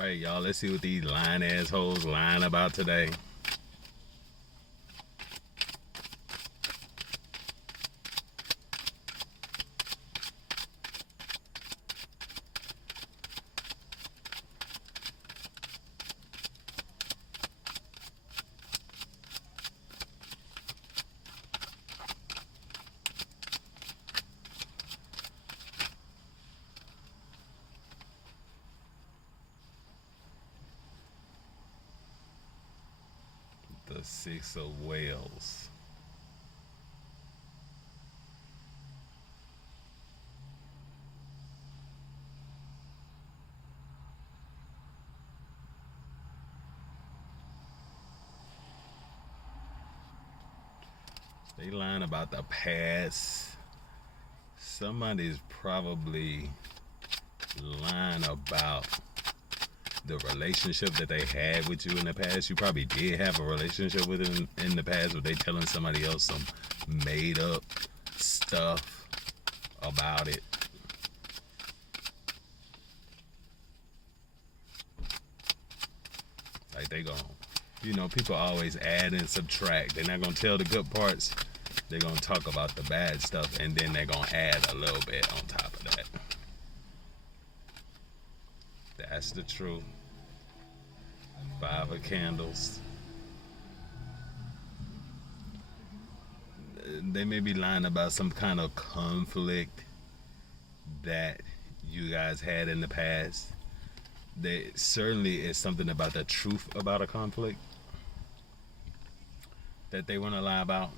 Alright, y'all, let's see what these lying assholes lying about today. The Six of Whales. They lying about the past. Somebody's probably lying about the relationship that they had with you in the past. You probably did have a relationship with them in the past, but they telling somebody else some made up stuff about it. Like they gon', people always add and subtract. They're not gonna tell the good parts. They're gonna talk about the bad stuff, and then they're gonna add a little bit on top of that. That's the truth. Five of Candles. They may be lying about some kind of conflict that you guys had in the past. There certainly is something about the truth about a conflict that they want to lie about.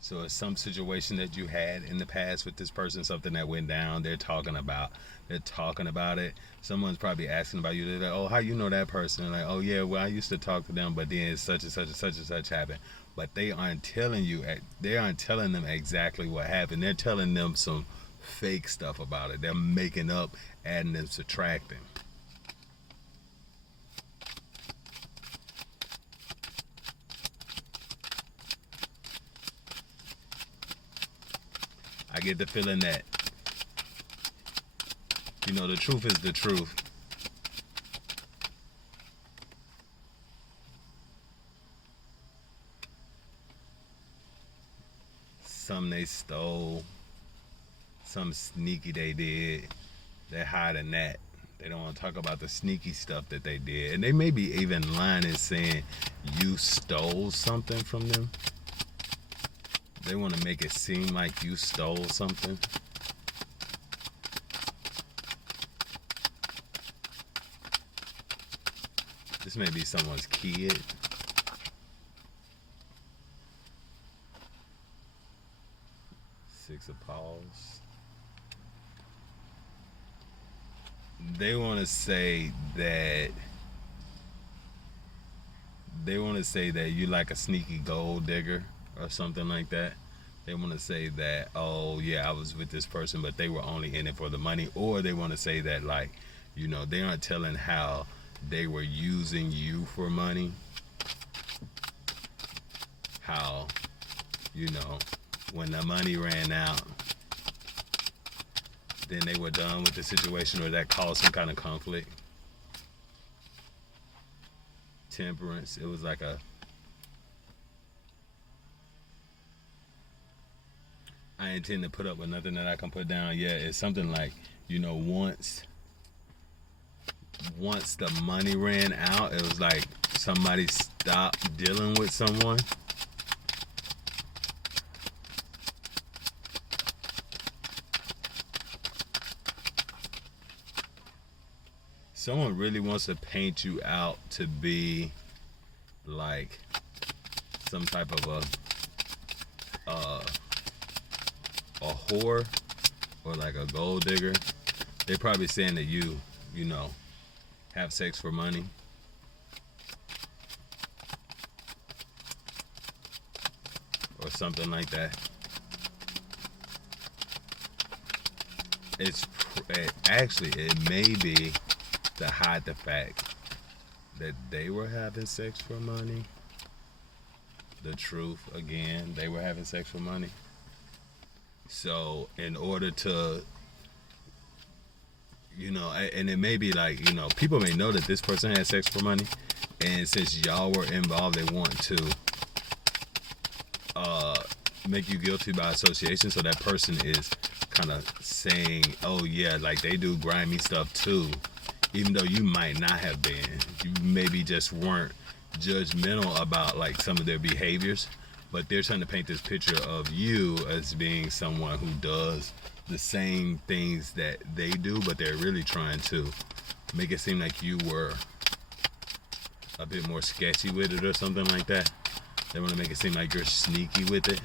So it's some situation that you had in the past with this person, something that went down. They're talking about it. Someone's probably asking about you. They're like, oh, how you know that person? Like, oh yeah, well I used to talk to them, but then such and such and such and such happened. But they aren't telling you. They aren't telling them exactly what happened. They're telling them some fake stuff about it. They're making up, adding and subtracting. I get the feeling that, the truth is the truth. Some they stole, some sneaky they did. They're hiding that. They don't want to talk about the sneaky stuff that they did. And they may be even lying and saying you stole something from them. They want to make it seem like you stole something. This may be someone's kid. Six of Paws. They want to say that you like a sneaky gold digger or something like that. They want to say that, oh yeah, I was with this person, but they were only in it for the money. Or they want to say that, like, they aren't telling how they were using you for money. How, when the money ran out, then they were done with the situation, or that caused some kind of conflict. Temperance, it was like I intend to put up with nothing that I can put down. Yeah, it's something like, once the money ran out, it was like somebody stopped dealing with someone. Someone really wants to paint you out to be like some type of a whore or like a gold digger. They're probably saying that you have sex for money. Or something like that. It may be to hide the fact that they were having sex for money. The truth, again, they were having sex for money. So in order to and it may be like, people may know that this person has sex for money, and since y'all were involved, they want to make you guilty by association. So that person is kind of saying, oh yeah, like they do grimy stuff too, even though you might not have been. You maybe just weren't judgmental about like some of their behaviors, but they're trying to paint this picture of you as being someone who does the same things that they do, but they're really trying to make it seem like you were a bit more sketchy with it or something like that. They want to make it seem like you're sneaky with it.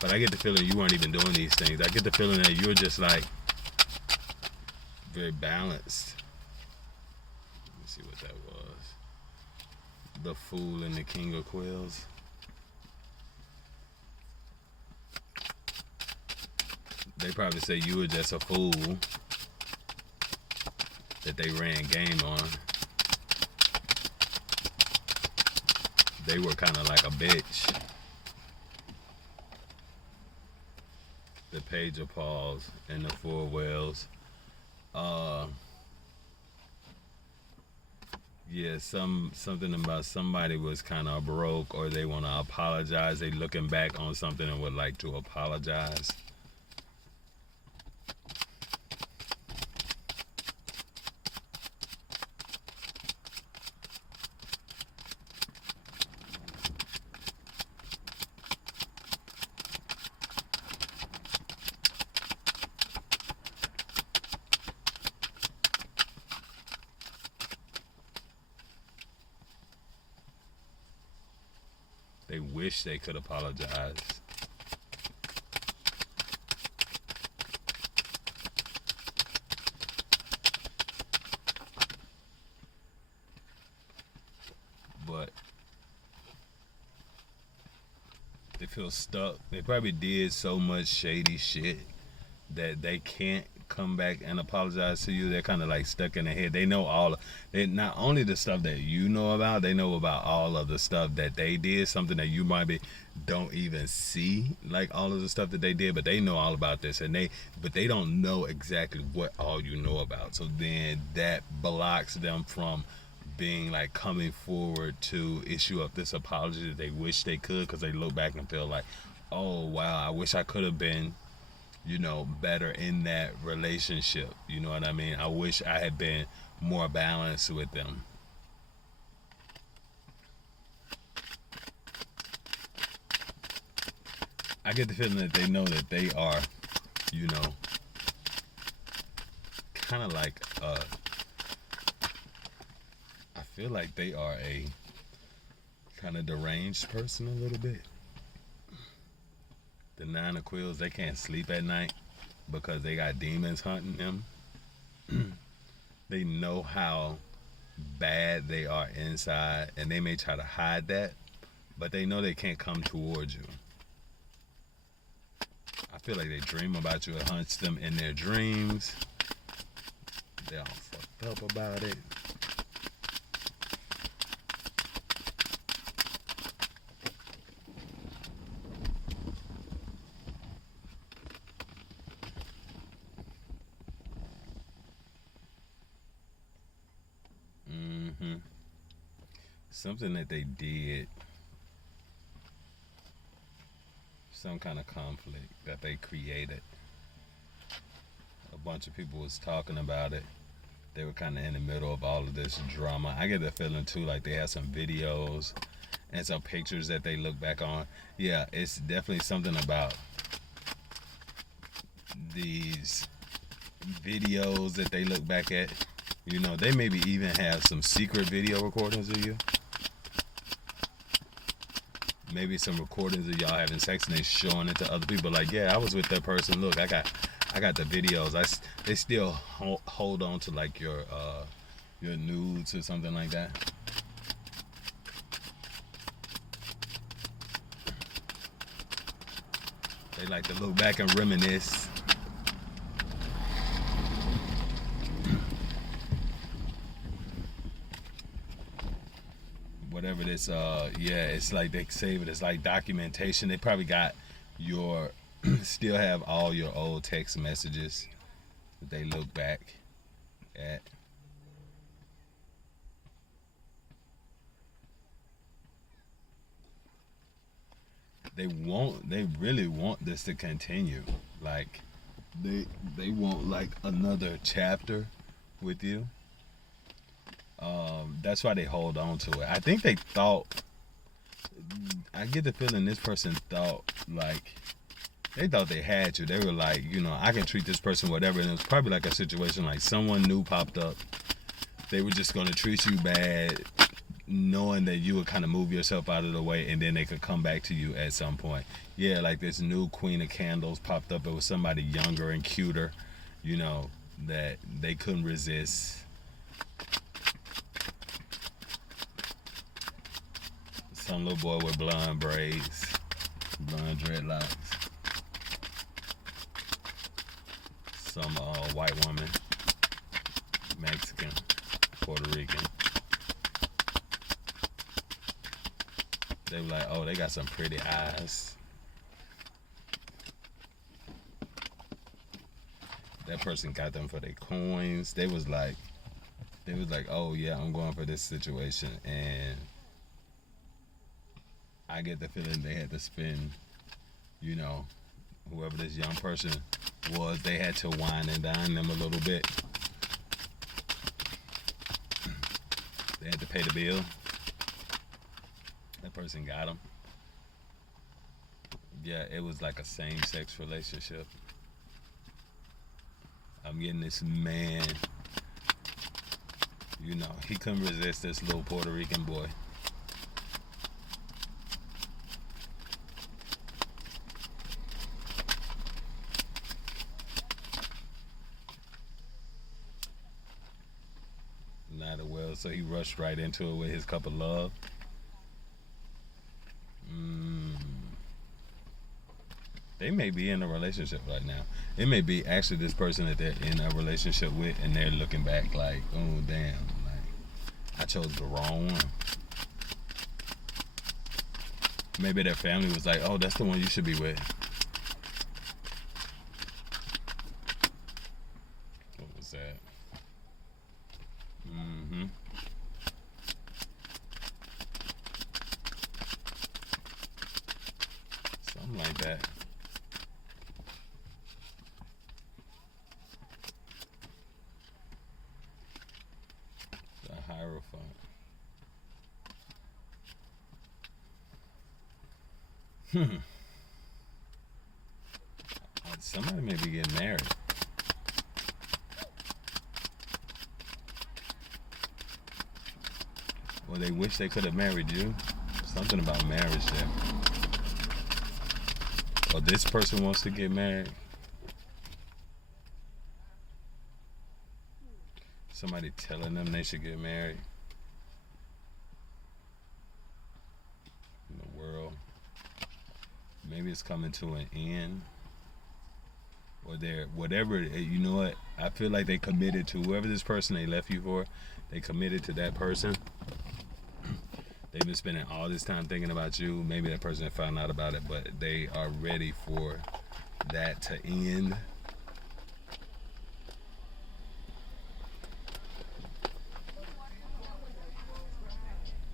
But I get the feeling you weren't even doing these things. I get the feeling that you're just like very balanced. Let me see what that was. The Fool and the King of Quills. They probably say you were just a fool that they ran game on. They were kind of like a bitch. The Page of Paws and the Four Whales. Yeah, something about somebody was kind of broke, or they want to apologize. They looking back on something and would like to apologize. They wish they could apologize. But they feel stuck. They probably did so much shady shit that they can't come back and apologize to you. They're kind of like stuck in their head. They know they not only the stuff that you know about, they know about all of the stuff that they did, something that you might be don't even see, like all of the stuff that they did, but they know all about this, but they don't know exactly what all you know about. So then that blocks them from being like coming forward to issue up this apology that they wish they could, because they look back and feel like, oh wow, I wish I could have been better in that relationship. You know what I mean? I wish I had been more balanced with them. I get the feeling that they know that they are, kind of like, I feel like they are a kind of deranged person a little bit. The Nine of Quills, they can't sleep at night because they got demons hunting them. They know how bad they are inside, and they may try to hide that, but they know they can't come towards you. I feel like they dream about you. It hunts them in their dreams. They're all fucked up about it. Something that they did, some kind of conflict that they created. A bunch of people was talking about it. They were kind of in the middle of all of this drama. I get the feeling too, like they have some videos and some pictures that they look back on. Yeah, it's definitely something about these videos that they look back at. They maybe even have some secret video recordings of you. Maybe some recordings of y'all having sex and they showing it to other people. Like, yeah, I was with that person. Look, I got the videos. They still hold on to like your nudes or something like that. They like to look back and reminisce. Whatever this, it's like they save it as like documentation. They probably got still have all your old text messages that they look back at. They really want this to continue. Like they want like another chapter with you. That's why they hold on to it. I think they thought, I get the feeling this person thought like they thought they had you. They were like, I can treat this person whatever. And it was probably like a situation like someone new popped up. They were just going to treat you bad, knowing that you would kind of move yourself out of the way, and then they could come back to you at some point. Yeah, like this new Queen of Candles popped up. It was somebody younger and cuter, that they couldn't resist. Some little boy with blonde braids, blonde dreadlocks. Some white woman, Mexican, Puerto Rican. They were like, oh, they got some pretty eyes. That person got them for their coins. They was like, oh yeah, I'm going for this situation. And I get the feeling they had to spend, whoever this young person was, they had to wine and dine them a little bit. They had to pay the bill. That person got them. Yeah, it was like a same-sex relationship. I'm getting this man, he couldn't resist this little Puerto Rican boy. Not a well, so he rushed right into it with his cup of love. They may be in a relationship right now. It may be actually this person that they're in a relationship with, and they're looking back like, oh damn, like I chose the wrong one. Maybe their family was like, oh, that's the one you should be with. What was that? Something like that. The Hierophant. Somebody may be getting married. Well, they wish they could have married you. Something about marriage there. Or this person wants to get married. Somebody telling them they should get married. In the world. Maybe it's coming to an end. Or they're, whatever, you know what? I feel like they committed to whoever this person they left you for. They committed to that person. They've been spending all this time thinking about you. Maybe that person found out about it, but they are ready for that to end.